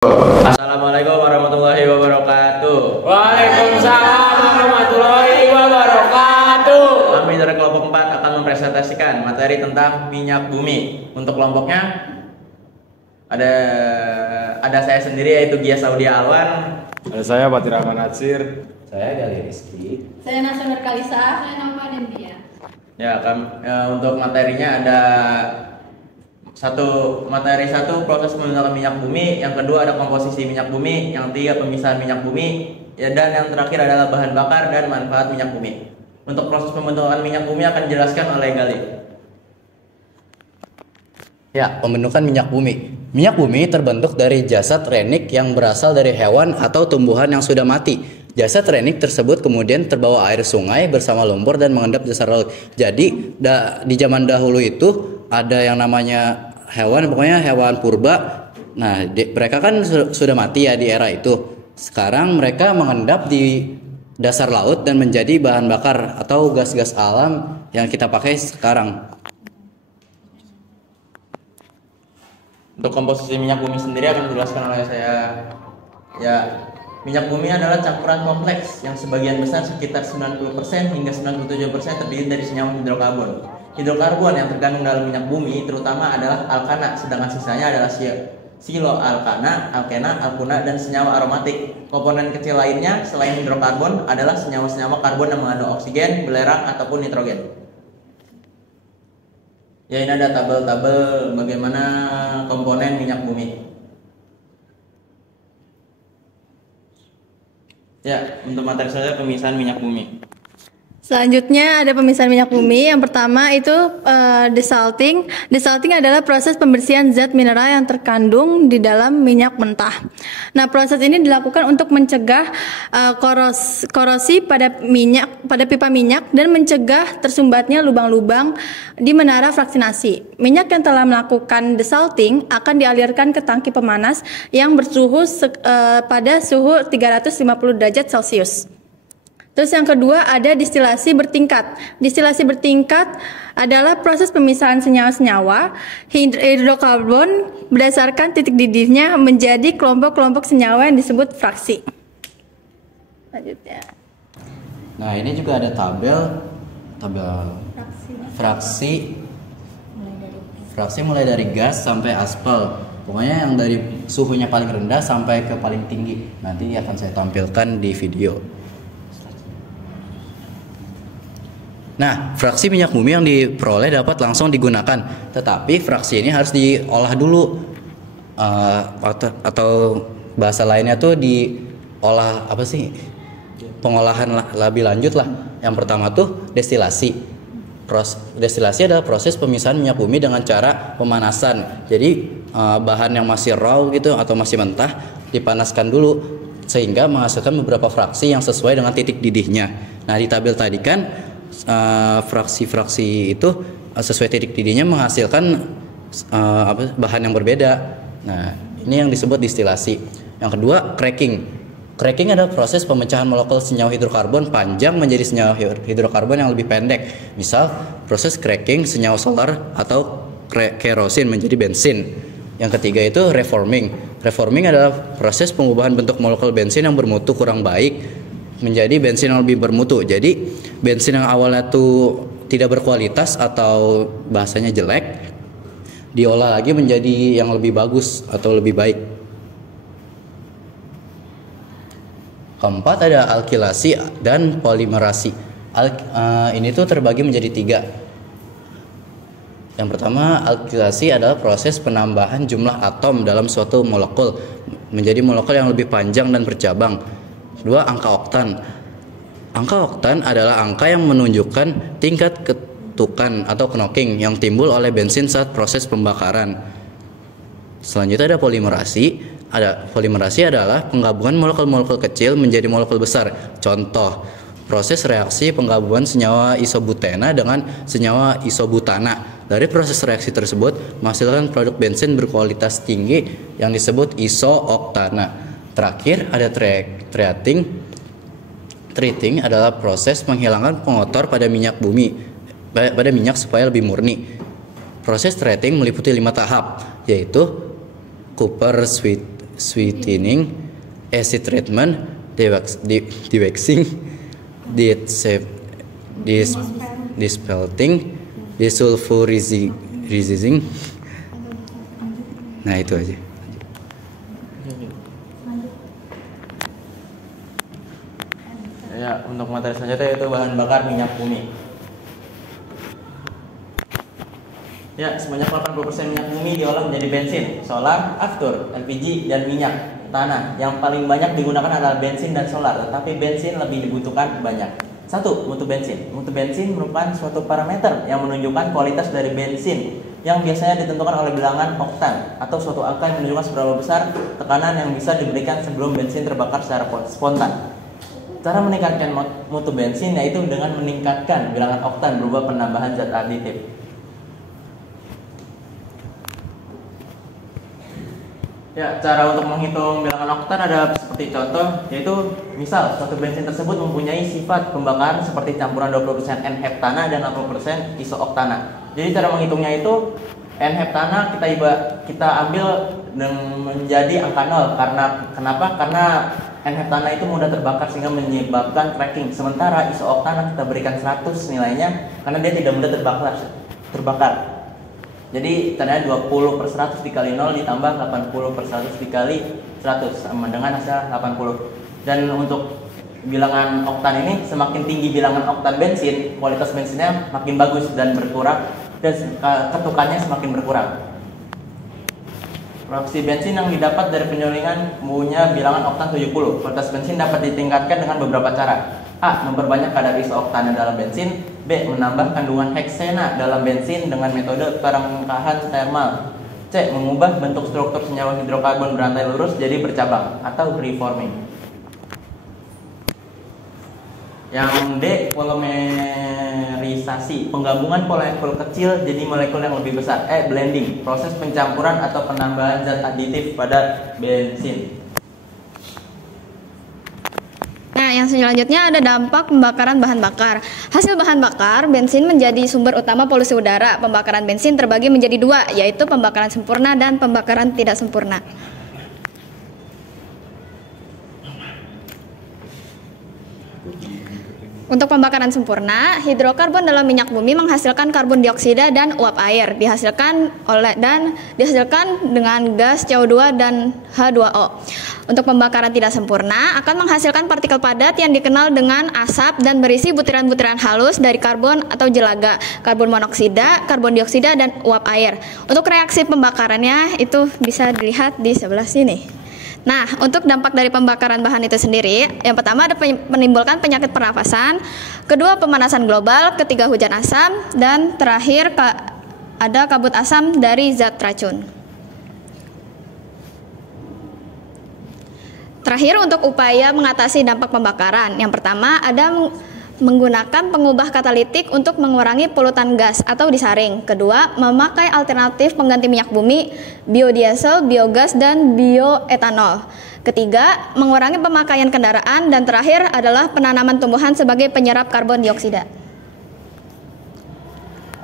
Assalamualaikum warahmatullahi wabarakatuh. Waalaikumsalam warahmatullahi wabarakatuh. Kami dari kelompok 4 akan mempresentasikan materi tentang minyak bumi. Untuk kelompoknya ada saya sendiri, yaitu Gia Saudia Alwan. Ada saya Fatir Rahman Atsir. Saya Gali Rizky. Saya Nasr Kalisa. Saya Nova Dempia. Ya, untuk materinya ada materi satu proses pembentukan minyak bumi, yang kedua ada komposisi minyak bumi, yang ketiga pemisahan minyak bumi, ya, dan yang terakhir adalah bahan bakar dan manfaat minyak bumi. Untuk proses pembentukan minyak bumi akan dijelaskan oleh Gali. Ya, pembentukan minyak bumi. Minyak bumi terbentuk dari jasad renik yang berasal dari hewan atau tumbuhan yang sudah mati. Jasad renik tersebut kemudian terbawa air sungai bersama lumpur dan mengendap dasar laut. Jadi di zaman dahulu itu ada yang namanya pokoknya hewan purba. Nah, mereka kan sudah mati ya di era itu. Sekarang mereka mengendap di dasar laut dan menjadi bahan bakar atau gas-gas alam yang kita pakai sekarang. Untuk komposisi minyak bumi sendiri akan dijelaskan oleh saya. Ya, minyak bumi adalah campuran kompleks yang sebagian besar sekitar 90% hingga 97% terdiri dari senyawa hidrokarbon. Hidrokarbon yang terkandung dalam minyak bumi terutama adalah alkana, sedangkan sisanya adalah siloalkana, alkena, alkuna, dan senyawa aromatik. Komponen kecil lainnya selain hidrokarbon adalah senyawa-senyawa karbon yang mengandung oksigen, belerang, ataupun nitrogen. Ya, ini ada tabel-tabel bagaimana komponen minyak bumi. Ya, untuk materi saya pemisahan minyak bumi. Selanjutnya ada pemisahan minyak bumi. Yang pertama itu desalting. Desalting adalah proses pembersihan zat mineral yang terkandung di dalam minyak mentah. Nah, proses ini dilakukan untuk mencegah korosi pada pipa minyak dan mencegah tersumbatnya lubang-lubang di menara fraksinasi. Minyak yang telah melakukan desalting akan dialirkan ke tangki pemanas yang bersuhu pada suhu 350 derajat Celcius. Terus yang kedua ada distilasi bertingkat. Distilasi bertingkat adalah proses pemisahan senyawa-senyawa hidrokarbon berdasarkan titik didihnya menjadi kelompok-kelompok senyawa yang disebut fraksi. Lanjutnya. Nah, ini juga ada tabel fraksi mulai dari gas sampai aspal. Pokoknya yang dari suhunya paling rendah sampai ke paling tinggi. Nanti akan saya tampilkan di video. Nah, fraksi minyak bumi yang diperoleh dapat langsung digunakan, tetapi fraksi ini harus diolah dulu, atau bahasa lainnya tuh diolah pengolahan lebih lanjut lah. Yang pertama tuh destilasi. Destilasi adalah proses pemisahan minyak bumi dengan cara pemanasan. Jadi bahan yang masih raw gitu atau masih mentah dipanaskan dulu sehingga menghasilkan beberapa fraksi yang sesuai dengan titik didihnya. Nah, di tabel tadi kan fraksi-fraksi itu sesuai titik didihnya menghasilkan bahan yang berbeda. Nah, ini yang disebut distilasi. Yang kedua, cracking. Cracking adalah proses pemecahan molekul senyawa hidrokarbon panjang menjadi senyawa hidrokarbon yang lebih pendek. Misal, proses cracking senyawa solar atau kerosin menjadi bensin. Yang ketiga itu reforming. Reforming adalah proses pengubahan bentuk molekul bensin yang bermutu kurang baik menjadi bensin yang lebih bermutu. Jadi bensin yang awalnya tuh tidak berkualitas atau bahasanya jelek diolah lagi menjadi yang lebih bagus atau lebih baik. Keempat ada alkilasi dan polimerasi. Ini tuh terbagi menjadi 3. Yang pertama, alkilasi adalah proses penambahan jumlah atom dalam suatu molekul menjadi molekul yang lebih panjang dan bercabang. Kedua, angka oktan. Angka oktan adalah angka yang menunjukkan tingkat ketukan atau knocking yang timbul oleh bensin saat proses pembakaran. Selanjutnya ada polimerasi. Polimerasi adalah penggabungan molekul-molekul kecil menjadi molekul besar. Contoh, proses reaksi penggabungan senyawa isobutena dengan senyawa isobutana. Dari proses reaksi tersebut menghasilkan produk bensin berkualitas tinggi yang disebut isooktana. Terakhir ada treating. Treating adalah proses menghilangkan pengotor pada minyak bumi, pada minyak supaya lebih murni. Proses treating meliputi 5 tahap, yaitu Cooper sweetening, acid treatment, de-waxing, dispelting, desulfurizing. Nah, itu aja. Ya, untuk materi selanjutnya yaitu bahan bakar minyak bumi. Ya, sebanyak 80% minyak bumi diolah menjadi bensin, solar, aftur, LPG, dan minyak tanah. Yang paling banyak digunakan adalah bensin dan solar, tetapi bensin lebih dibutuhkan banyak. 1. Mutu bensin. Mutu bensin merupakan suatu parameter yang menunjukkan kualitas dari bensin yang biasanya ditentukan oleh bilangan oktan atau suatu angka yang menunjukkan seberapa besar tekanan yang bisa diberikan sebelum bensin terbakar secara spontan. Cara meningkatkan mutu bensin yaitu dengan meningkatkan bilangan oktan berupa penambahan zat aditif. Ya, cara untuk menghitung bilangan oktan ada seperti contoh, yaitu misal suatu bensin tersebut mempunyai sifat pembakaran seperti campuran 20% N-heptana dan 80% iso-oktana. Jadi cara menghitungnya itu N-heptana kita ambil menjadi angka 0 kenapa? Karena N-heptana itu mudah terbakar sehingga menyebabkan cracking. Sementara iso-oktana kita berikan 100 nilainya karena dia tidak mudah terbakar. Jadi tandanya 20/100 dikali 0 ditambah 80/100 dikali 100 sama dengan hasil 80. Dan untuk bilangan oktan ini, semakin tinggi bilangan oktan bensin, kualitas bensinnya makin bagus dan berkurang, dan ketukannya semakin berkurang. Produksi bensin yang didapat dari penyulingan punya bilangan oktan 70. Kualitas bensin dapat ditingkatkan dengan beberapa cara. A. Memperbanyak kadar iso-oktana dalam bensin. B. Menambah kandungan heksena dalam bensin dengan metode perengkahan termal. C. Mengubah bentuk struktur senyawa hidrokarbon berantai lurus jadi bercabang atau reforming. Yang D. Polimerisasi, penggabungan molekul kecil jadi molekul yang lebih besar. E. Blending, proses pencampuran atau penambahan zat aditif pada bensin. Nah, yang selanjutnya ada dampak pembakaran bahan bakar. Hasil bahan bakar, bensin menjadi sumber utama polusi udara. Pembakaran bensin terbagi menjadi dua, yaitu pembakaran sempurna dan pembakaran tidak sempurna. Untuk pembakaran sempurna, hidrokarbon dalam minyak bumi menghasilkan karbon dioksida dan uap air, dihasilkan dengan gas CO2 dan H2O. Untuk pembakaran tidak sempurna akan menghasilkan partikel padat yang dikenal dengan asap dan berisi butiran-butiran halus dari karbon atau jelaga, karbon monoksida, karbon dioksida, dan uap air. Untuk reaksi pembakarannya itu bisa dilihat di sebelah sini. Nah, untuk dampak dari pembakaran bahan itu sendiri, yang pertama ada menimbulkan penyakit pernafasan, kedua pemanasan global, ketiga hujan asam, dan terakhir ada kabut asam dari zat racun. Terakhir, untuk upaya mengatasi dampak pembakaran, yang pertama ada menggunakan pengubah katalitik untuk mengurangi polutan gas atau disaring. Kedua, memakai alternatif pengganti minyak bumi, biodiesel, biogas, dan bioetanol. Ketiga, mengurangi pemakaian kendaraan. Dan terakhir adalah penanaman tumbuhan sebagai penyerap karbon dioksida.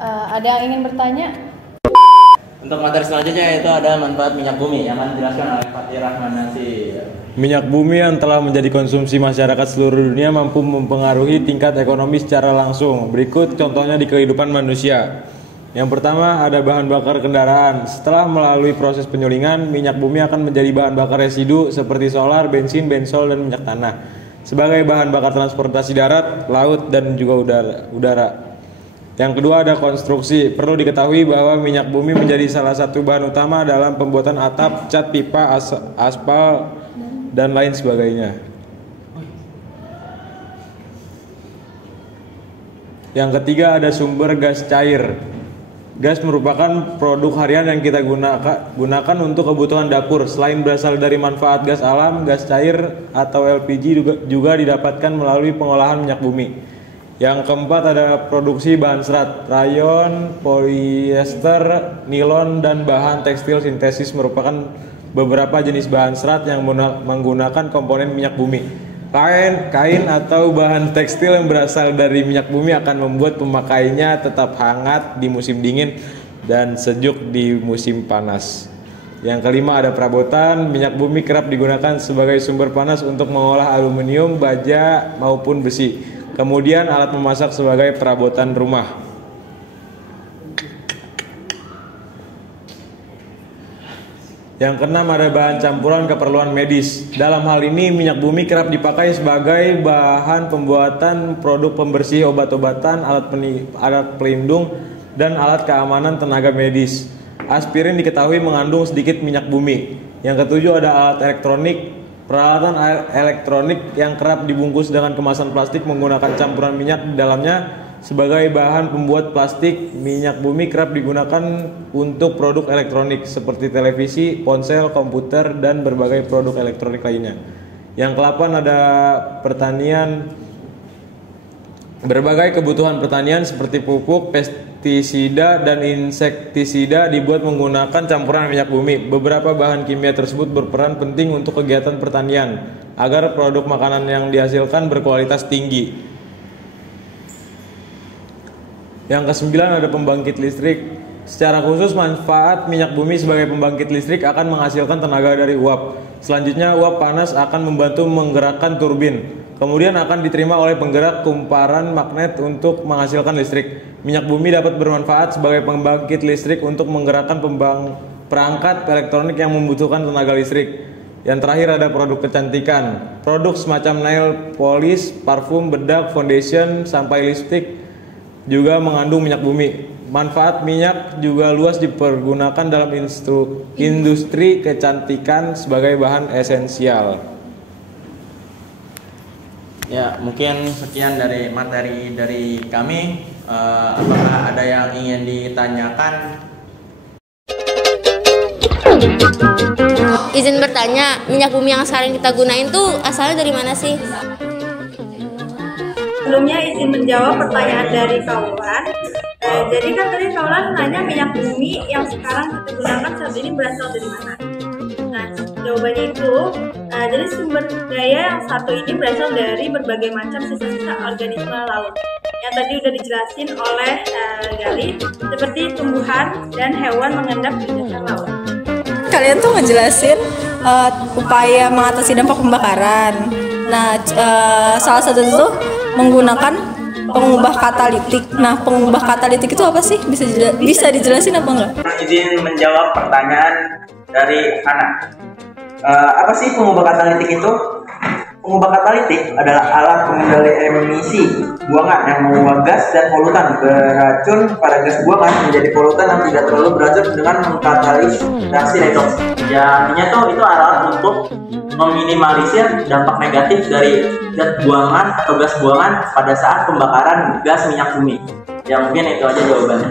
Ada yang ingin bertanya? Untuk materi selanjutnya yaitu ada manfaat minyak bumi yang akan dijelaskan oleh Fatih Rahman Nasir. Minyak bumi yang telah menjadi konsumsi masyarakat seluruh dunia mampu mempengaruhi tingkat ekonomi secara langsung. Berikut contohnya di kehidupan manusia. Yang pertama ada bahan bakar kendaraan. Setelah melalui proses penyulingan, minyak bumi akan menjadi bahan bakar residu seperti solar, bensin, bensol, dan minyak tanah. Sebagai bahan bakar transportasi darat, laut, dan juga udara. Yang kedua ada konstruksi. Perlu diketahui bahwa minyak bumi menjadi salah satu bahan utama dalam pembuatan atap, cat pipa, aspal, dan lain sebagainya. Yang ketiga ada sumber gas cair. Gas merupakan produk harian yang kita gunakan untuk kebutuhan dapur. Selain berasal dari manfaat gas alam, gas cair atau LPG juga didapatkan melalui pengolahan minyak bumi. Yang keempat ada produksi bahan serat. Rayon, poliester, nilon, dan bahan tekstil sintesis merupakan beberapa jenis bahan serat yang menggunakan komponen minyak bumi. Kain atau bahan tekstil yang berasal dari minyak bumi akan membuat pemakainya tetap hangat di musim dingin dan sejuk di musim panas. Yang kelima ada perabotan. Minyak bumi kerap digunakan sebagai sumber panas untuk mengolah aluminium, baja maupun besi. Kemudian alat memasak sebagai perabotan rumah. Yang keenam ada bahan campuran keperluan medis. Dalam hal ini minyak bumi kerap dipakai sebagai bahan pembuatan produk pembersih obat-obatan, alat pelindung, dan alat keamanan tenaga medis. Aspirin diketahui mengandung sedikit minyak bumi. Yang ketujuh ada alat elektronik. Peralatan elektronik yang kerap dibungkus dengan kemasan plastik menggunakan campuran minyak di dalamnya. Sebagai bahan pembuat plastik, minyak bumi kerap digunakan untuk produk elektronik seperti televisi, ponsel, komputer, dan berbagai produk elektronik lainnya. Yang ke-8 ada pertanian. Berbagai kebutuhan pertanian seperti pupuk, pestisida, dan insektisida dibuat menggunakan campuran minyak bumi. Beberapa bahan kimia tersebut berperan penting untuk kegiatan pertanian agar produk makanan yang dihasilkan berkualitas tinggi. Yang ke-9 ada pembangkit listrik. Secara khusus manfaat minyak bumi sebagai pembangkit listrik akan menghasilkan tenaga dari uap. Selanjutnya uap panas akan membantu menggerakkan turbin. Kemudian akan diterima oleh penggerak kumparan magnet untuk menghasilkan listrik. Minyak bumi dapat bermanfaat sebagai pembangkit listrik untuk menggerakkan perangkat elektronik yang membutuhkan tenaga listrik. Yang terakhir ada produk kecantikan. Produk semacam nail polish, parfum, bedak, foundation, sampai lipstick juga mengandung minyak bumi. Manfaat minyak juga luas dipergunakan dalam industri kecantikan sebagai bahan esensial. Ya, mungkin sekian dari materi dari kami. Apakah ada yang ingin ditanyakan? Izin bertanya, minyak bumi yang sekarang kita gunain tuh asalnya dari mana sih? Sebelumnya izin menjawab pertanyaan dari Kaulan. Jadi kan tadi Kaulan nanya minyak bumi yang sekarang kita gunakan saat ini berasal dari mana? Nah, jawabannya itu, jadi sumber daya yang satu ini berasal dari berbagai macam sisa-sisa organisme laut. Yang tadi udah dijelasin oleh Gali, seperti tumbuhan dan hewan mengendap di dasar laut. Kalian tuh ngejelasin upaya mengatasi dampak pembakaran. Nah, salah satu itu menggunakan pengubah katalitik. Nah, pengubah katalitik itu apa sih? Bisa dijelasin apa enggak? Izin menjawab pertanyaan dari Hana. Apa sih pengubah katalitik itu? Pengubah katalitik adalah alat pengendali emisi buangan yang mengubah gas dan polutan beracun pada gas buangan menjadi polutan yang tidak terlalu beracun dengan mengkatalis reaksi redoks. Ya, artinya tuh itu alat untuk meminimalisir dampak negatif dari zat buangan atau gas buangan pada saat pembakaran gas minyak bumi. Ya, mungkin itu aja jawabannya.